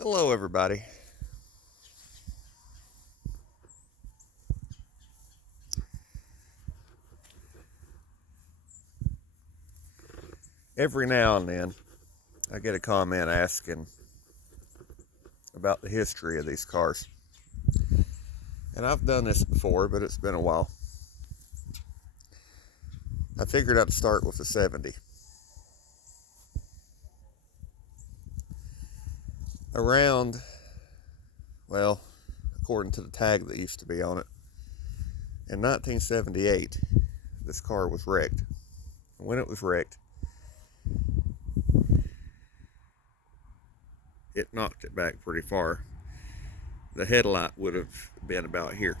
Hello, everybody. Every now and then, I get a comment asking about the history of these cars. And I've done this before, but it's been a while. I figured I'd start with the 70. Around, well, according to the tag that used to be on it, in 1978, this car was wrecked. And when it was wrecked, it knocked it back pretty far. The headlight would have been about here.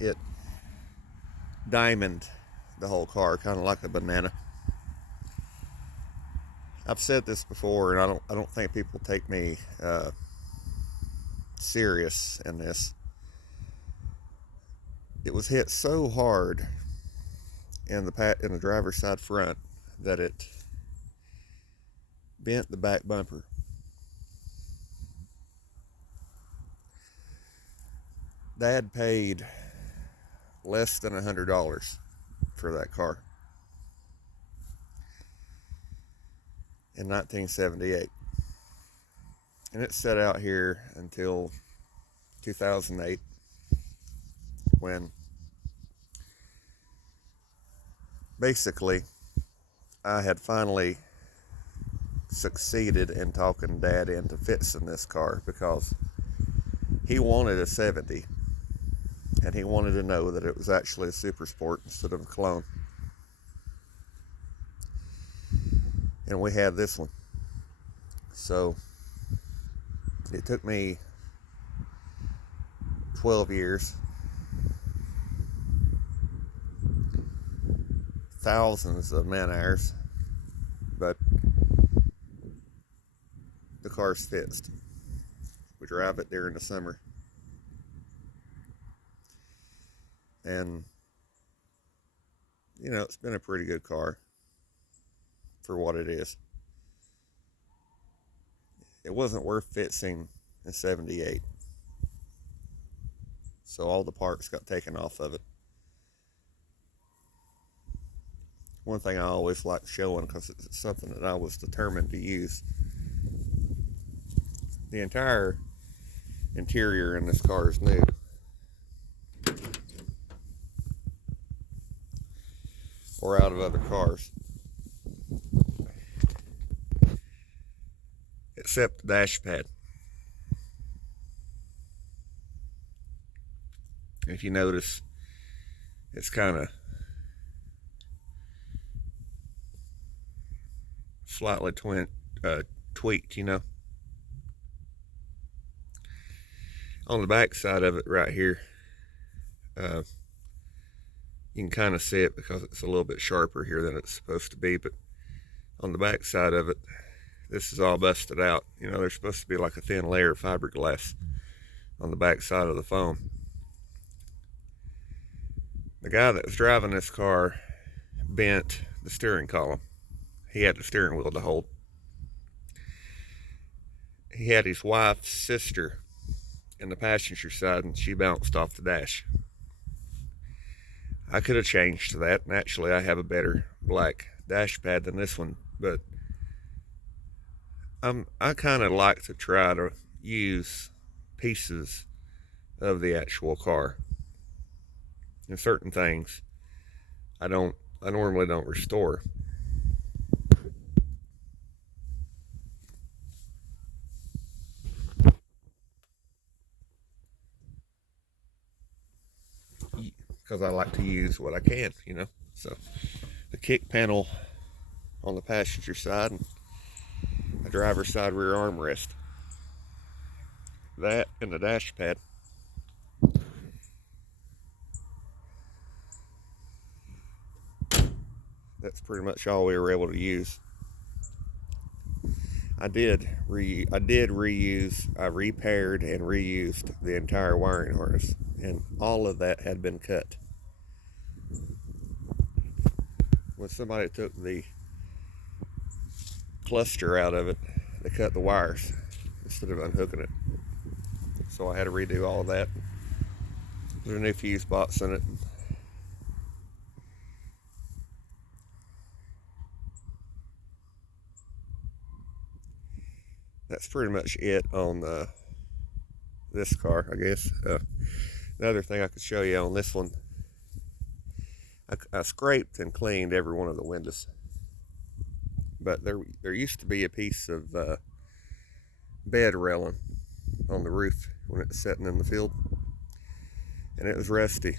It diamonded the whole car, kind of like a banana. I've said this before, and I don't think people take me serious in this. It was hit so hard in the driver's side front that it bent the back bumper. Dad paid less than $100 for that car in 1978, and it sat out here until 2008, when basically I had finally succeeded in talking Dad into fixing this car, because he wanted a 70 and he wanted to know that it was actually a Super Sport instead of a clone. And we had this one. So it took me 12 years, thousands of man hours, but the car's fixed. We drive it during the summer, and it's been a pretty good car for what it is. It wasn't worth fixing in 78, so all the parts got taken off of it. One thing I always like showing, because it's something that I was determined to use. The entire interior in this car is new. Or out of other cars. Except the dash pad. If you notice, it's kind of slightly tweaked, On the back side of it right here, you can kind of see it because it's a little bit sharper here than it's supposed to be, but on the back side of it, this is all busted out. There's supposed to be like a thin layer of fiberglass on the back side of the foam. The guy that was driving this car bent the steering column. He had the steering wheel to hold. He had his wife's sister in the passenger side, and she bounced off the dash. I could have changed that, and actually I have a better black dash pad than this one, but I kind of like to try to use pieces of the actual car. And certain things I normally don't restore. Because I like to use what I can, So the kick panel on the passenger side and the driver's side rear armrest. That and the dash pad. That's pretty much all we were able to use. I repaired and reused the entire wiring harness, and all of that had been cut. When somebody took the cluster out of it, they cut the wires. instead of unhooking it. So I had to redo all of that. There's a new fuse box in it. That's pretty much it on this car, I guess. Another thing I could show you on this one, I scraped and cleaned every one of the windows, but there used to be a piece of bed railing on the roof when it was sitting in the field, and it was rusty,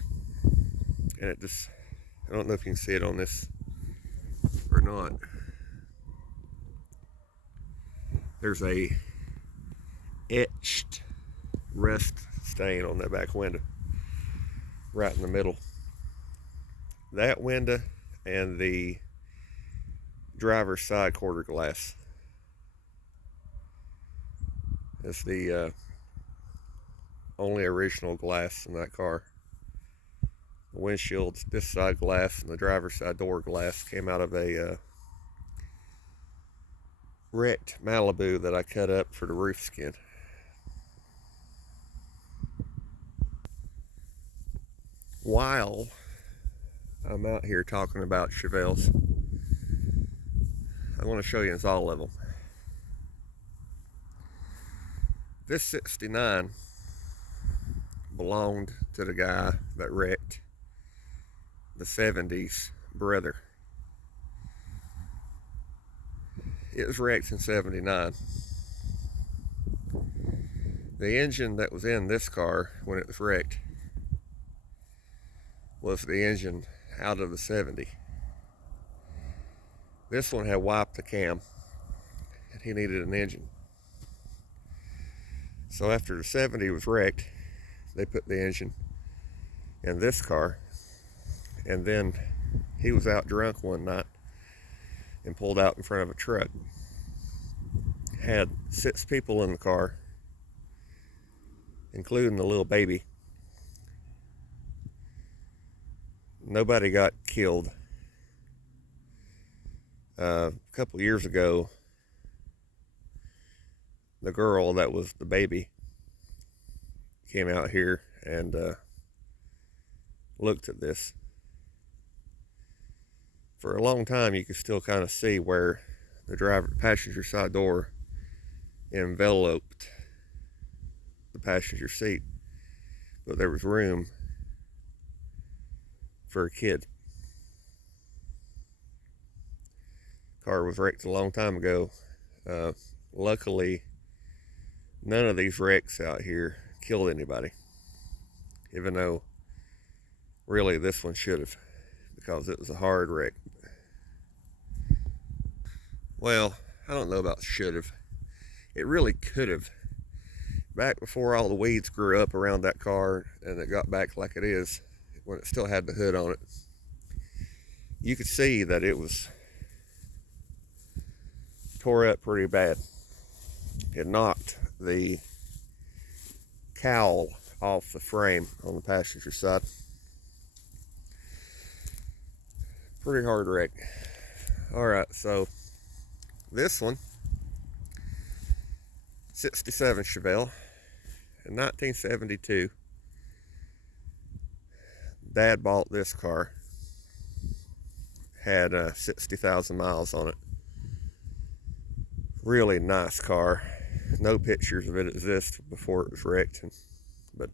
and it just, I don't know if you can see it on this or not. There's a etched rust stain on that back window right in the middle. That window and the driver's side quarter glass is the only original glass in that car. The windshield, this side glass, and the driver's side door glass came out of a wrecked Malibu that I cut up for the roof skin. While I'm out here talking about chevelles, I want to show you all of them. This 69 belonged to the guy that wrecked the 70s brother. It was wrecked in 79. The engine that was in this car when it was wrecked was the engine out of the 70. This one had wiped the cam, and he needed an engine. So after the 70 was wrecked, they put the engine in this car, and then he was out drunk one night and pulled out in front of a truck. Had 6 people in the car, including the little baby. Nobody got killed. A couple years ago, the girl that was the baby came out here and looked at this. For a long time, you could still kind of see where the passenger side door enveloped the passenger seat, but there was room for a kid. Car was wrecked a long time ago. Luckily, none of these wrecks out here killed anybody, even though really this one should have, because it was a hard wreck. Well, I don't know about should have. It really could have. Back before all the weeds grew up around that car and it got back like it is, when it still had the hood on it, you could see that it was tore up pretty bad. It knocked the cowl off the frame on the passenger side. Pretty hard wreck. Alright, so this one, 67 Chevelle, in 1972, Dad bought this car. Had 60,000 miles on it. Really nice car. No pictures of it exist before it was wrecked, but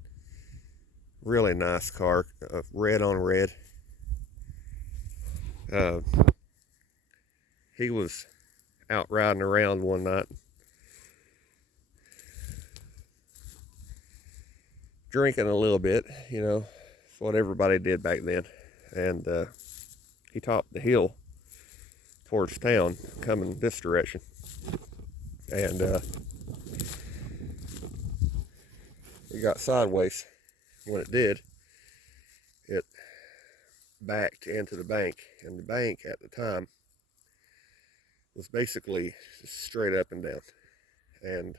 really nice car. Red on red. He was out riding around one night, drinking a little bit, you know, it's what everybody did back then, and he topped the hill towards town, coming this direction, and it got sideways. When it did, it backed into the bank, and the bank at the time was basically just straight up and down, and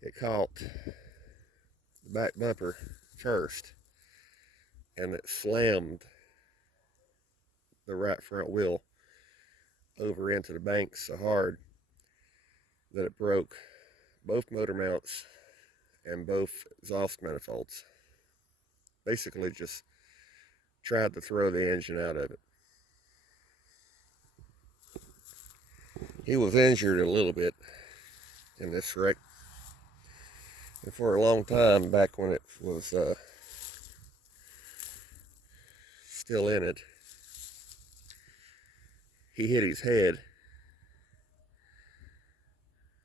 it caught the back bumper first, and it slammed the right front wheel over into the bank so hard that it broke both motor mounts and both exhaust manifolds. Basically just tried to throw the engine out of it. He was injured a little bit in this wreck. And for a long time, back when it was still in it, he hit his head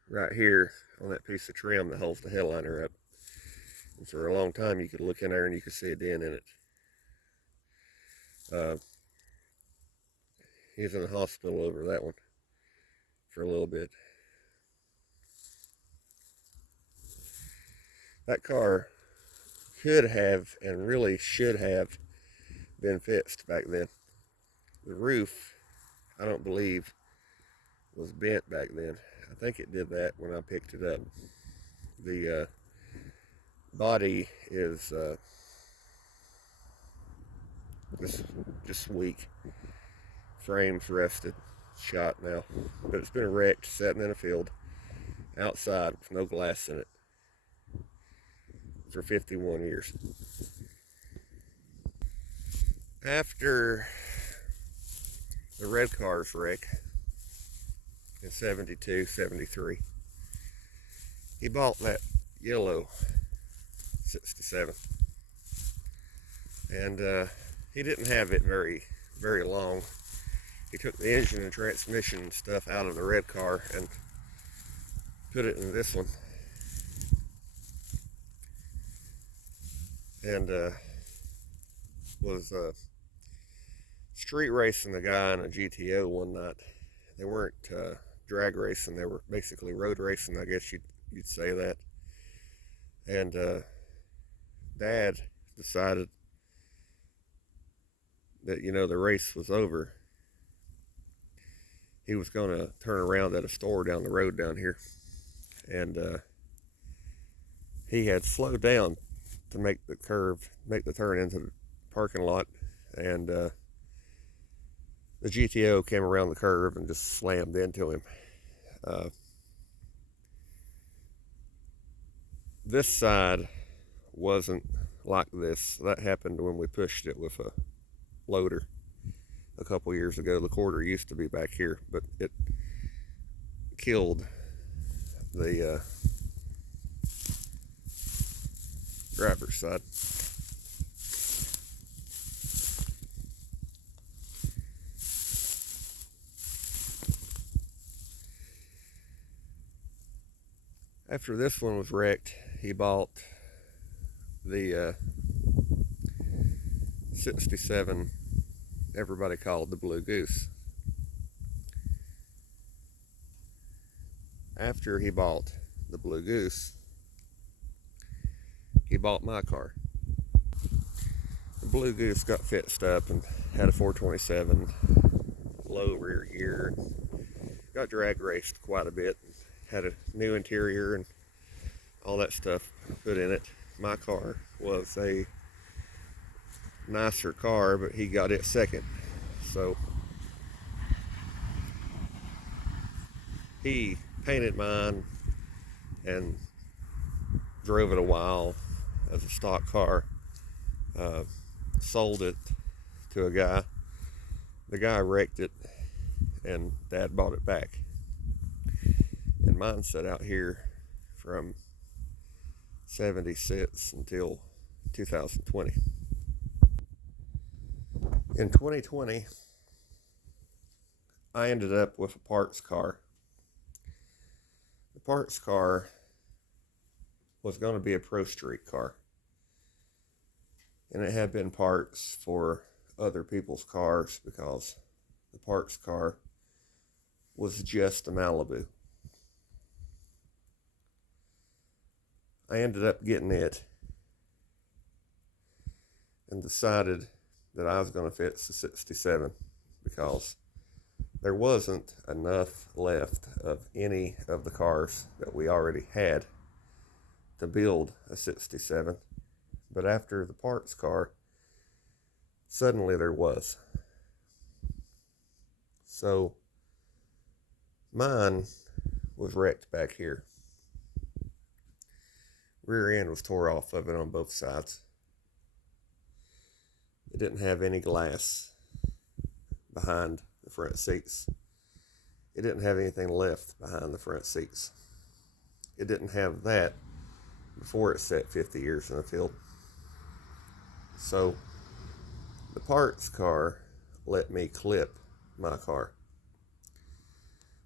right here on that piece of trim that holds the headliner up. And for a long time, you could look in there and you could see a dent in it. He's in the hospital over that one for a little bit. That car could have and really should have been fixed back then. The roof, I don't believe, was bent back then. I think it did that when I picked it up. The body is just weak. Frames rusted, shot now. But it's been wrecked, sitting in a field outside with no glass in it for 51 years. After the red car's wreck in 72, 73, he bought that yellow 67. And he didn't have it very long. He took the engine and transmission and stuff out of the red car and put it in this one. And was street racing the guy in a GTO one night. They weren't drag racing, they were basically road racing, I guess you'd say that. And Dad decided that, the race was over. He was going to turn around at a store down the road down here. And he had slowed down to make the turn into the parking lot. And the GTO came around the curve and just slammed into him. This side wasn't like this. That happened when we pushed it with a loader a couple years ago. The quarter used to be back here, but it killed the driver's side. After this one was wrecked, he bought the 67 everybody called the Blue Goose. After he bought the Blue Goose, he bought my car. The Blue Goose got fixed up and had a 427, low rear gear, got drag raced quite a bit, had a new interior and all that stuff put in it. My car was a nicer car, but he got it second. So he painted mine and drove it a while as a stock car, sold it to a guy. The guy wrecked it and Dad bought it back. And mine sat out here from 76 until 2020. In 2020, I ended up with a parts car. The parts car was going to be a Pro Street car. And it had been parts for other people's cars because the parts car was just a Malibu. I ended up getting it and decided that I was going to fix the 67 because there wasn't enough left of any of the cars that we already had to build a 67. But after the parts car, suddenly there was. So mine was wrecked back here. Rear end was tore off of it on both sides. It didn't have any glass behind the front seats. It didn't have anything left behind the front seats. It didn't have that before it sat 50 years in the field. So the parts car let me clip my car.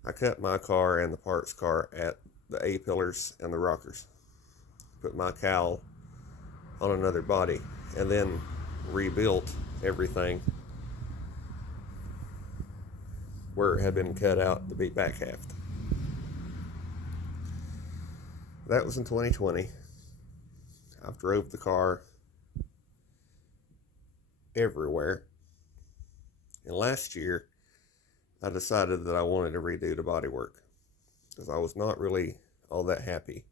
I cut my car and the parts car at the A-pillars and the rockers. Put my cowl on another body and then rebuilt everything where it had been cut out to be back half. That was in 2020. I've drove the car everywhere. And last year, I decided that I wanted to redo the bodywork because I was not really all that happy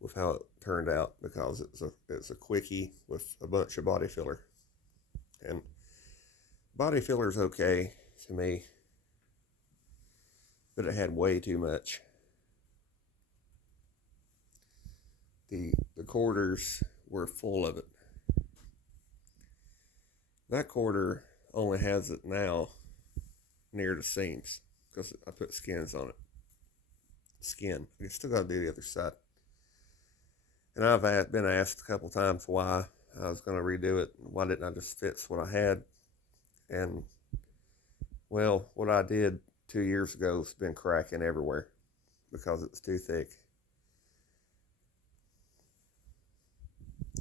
with how it turned out, because it's a quickie with a bunch of body filler. And body filler's okay to me, but it had way too much. The quarters were full of it. That quarter only has it now near the seams because I put skins on it. Skin. You still got to do the other side. And I've been asked a couple times why I was going to redo it. Why didn't I just fix what I had? And, well, what I did 2 years ago has been cracking everywhere because it's too thick.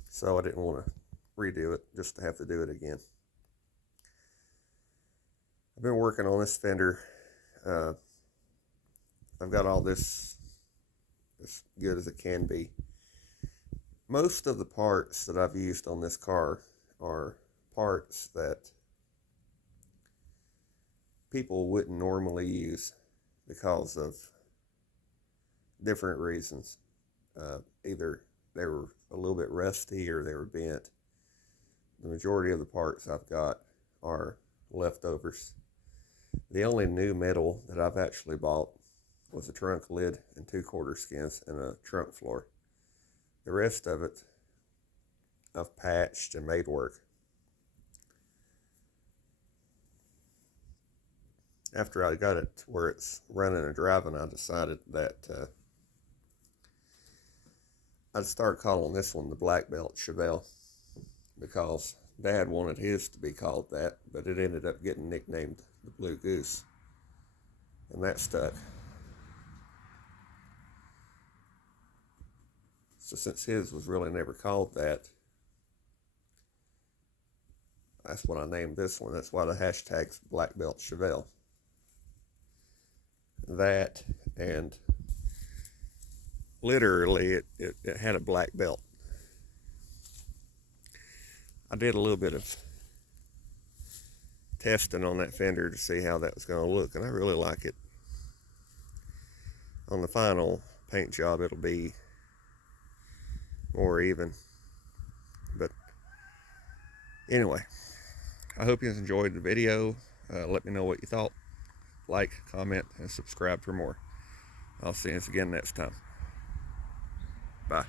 So I didn't want to redo it just to have to do it again. I've been working on this fender. I've got all this as good as it can be. Most of the parts that I've used on this car are parts that people wouldn't normally use because of different reasons. Either they were a little bit rusty or they were bent. The majority of the parts I've got are leftovers. The only new metal that I've actually bought was a trunk lid and 2 quarter skins and a trunk floor. The rest of it I've patched and made work. After I got it to where it's running and driving, I decided that I'd start calling this one the Black Belt Chevelle, because Dad wanted his to be called that, but it ended up getting nicknamed the Blue Goose, and that stuck. So since his was really never called that, that's what I named this one. That's why the hashtag's Black Belt Chevelle. That, and literally it had a black belt. I did a little bit of testing on that fender to see how that was going to look, and I really like it. On the final paint job, it'll be more even. But anyway, I hope you enjoyed the video. Let me know what you thought. Like, comment, and subscribe for more. I'll see you again next time. Bye.